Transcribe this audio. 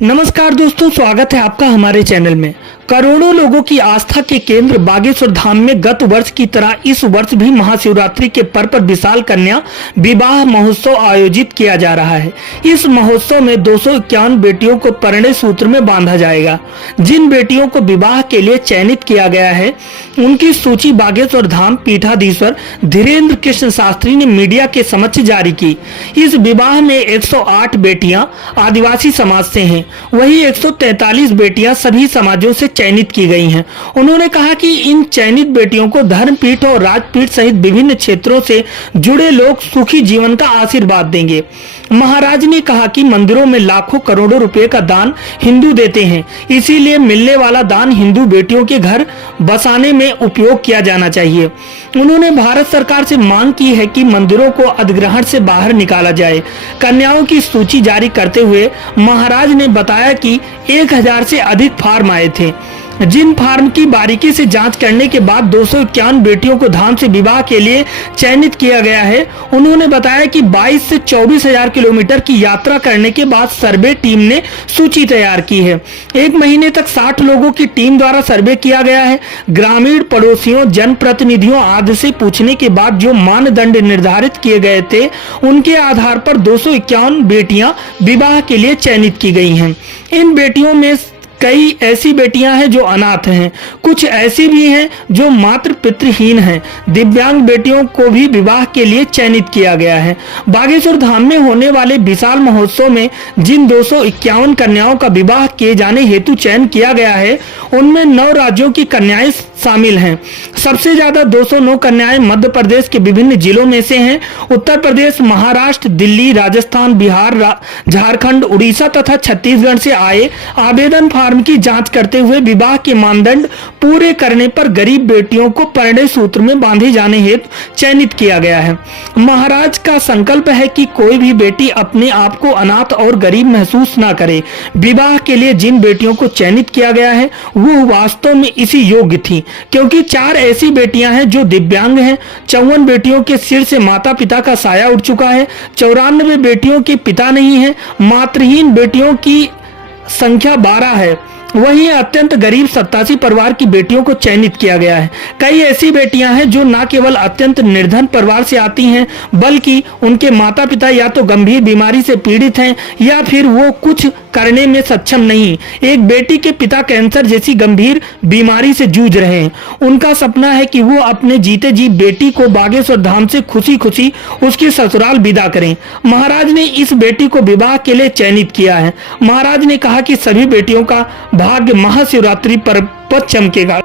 नमस्कार दोस्तों, स्वागत है आपका हमारे चैनल में। करोड़ों लोगों की आस्था के केंद्र बागेश्वर धाम में गत वर्ष की तरह इस वर्ष भी महाशिवरात्रि के पर्व पर विशाल कन्या विवाह महोत्सव आयोजित किया जा रहा है। इस महोत्सव में 251 बेटियों को परिणय सूत्र में बांधा जाएगा। जिन बेटियों को विवाह के लिए चयनित किया गया है उनकी सूची बागेश्वर धाम पीठाधीश्वर धीरेन्द्र कृष्ण शास्त्री ने मीडिया के समक्ष जारी की। इस विवाह में 108 बेटियां आदिवासी समाज से हैं, वही 143 बेटियां सभी समाजों से चयनित की गई हैं। उन्होंने कहा कि इन चयनित बेटियों को धर्मपीठ और राजपीठ सहित विभिन्न क्षेत्रों से जुड़े लोग सुखी जीवन का आशीर्वाद देंगे। महाराज ने कहा कि मंदिरों में लाखों करोड़ों रुपए का दान हिंदू देते हैं, इसीलिए मिलने वाला दान हिंदू बेटियों के घर बसाने में उपयोग किया जाना चाहिए। उन्होंने भारत सरकार से मांग की है कि मंदिरों को अधिग्रहण से बाहर निकाला जाए। कन्याओं की सूची जारी करते हुए महाराज ने बताया कि 1000 से अधिक फार्म आए थे, जिन फार्म की बारीकी से जांच करने के बाद 251 बेटियों को धाम से विवाह के लिए चयनित किया गया है। उन्होंने बताया कि 22 से 24,000 किलोमीटर की यात्रा करने के बाद सर्वे टीम ने सूची तैयार की है। 1 महीने तक 60 लोगों की टीम द्वारा सर्वे किया गया है। ग्रामीण, पड़ोसियों, जनप्रतिनिधियों आदि से पूछने के बाद जो मानदंड निर्धारित किए गए थे उनके आधार पर 251 बेटियां विवाह के लिए चयनित की गई हैं। इन बेटियों में कई ऐसी बेटियां हैं जो अनाथ हैं, कुछ ऐसी भी हैं जो मात्र पितृहीन हैं। दिव्यांग बेटियों को भी विवाह के लिए चयनित किया गया है। बागेश्वर धाम में होने वाले विशाल महोत्सव में जिन 251 कन्याओं का विवाह किए जाने हेतु चयन किया गया है उनमें 9 राज्यों की कन्याएं शामिल हैं। सबसे ज्यादा 209 कन्याएं मध्य प्रदेश के विभिन्न जिलों में से हैं। उत्तर प्रदेश, महाराष्ट्र, दिल्ली, राजस्थान, बिहार, झारखंड, उड़ीसा तथा छत्तीसगढ़ से आए आवेदन फार्म की जांच करते हुए विवाह के मानदंड पूरे करने पर गरीब बेटियों को परिणय सूत्र में बांधे जाने हेतु चयनित किया गया है। महाराज का संकल्प है कि कोई भी बेटी अपने आप को अनाथ और गरीब महसूस ना करे। विवाह के लिए जिन बेटियों को चयनित किया गया है वो वास्तव में इसी योग्य थी, क्योंकि 4 ऐसी बेटियां हैं जो दिव्यांग हैं। 54 बेटियों के सिर से माता पिता का साया उठ चुका है। 94 बेटियों के पिता नहीं है। मातृहीन बेटियों की संख्या 12 है। वहीं अत्यंत गरीब 87 परिवार की बेटियों को चयनित किया गया है। कई ऐसी बेटियां हैं जो न केवल अत्यंत निर्धन परिवार से आती हैं बल्कि उनके माता पिता या तो गंभीर बीमारी से पीड़ित हैं या फिर वो कुछ करने में सक्षम नहीं। एक बेटी के पिता कैंसर जैसी गंभीर बीमारी से जूझ रहे हैं। उनका सपना है कि वो अपने जीते जी बेटी को बागेश्वर धाम से खुशी खुशी उसके ससुराल विदा करें। महाराज ने इस बेटी को विवाह के लिए चयनित किया है। महाराज ने कहा कि सभी बेटियों का भाग्य महाशिवरात्रि पर्व पर चमकेगा।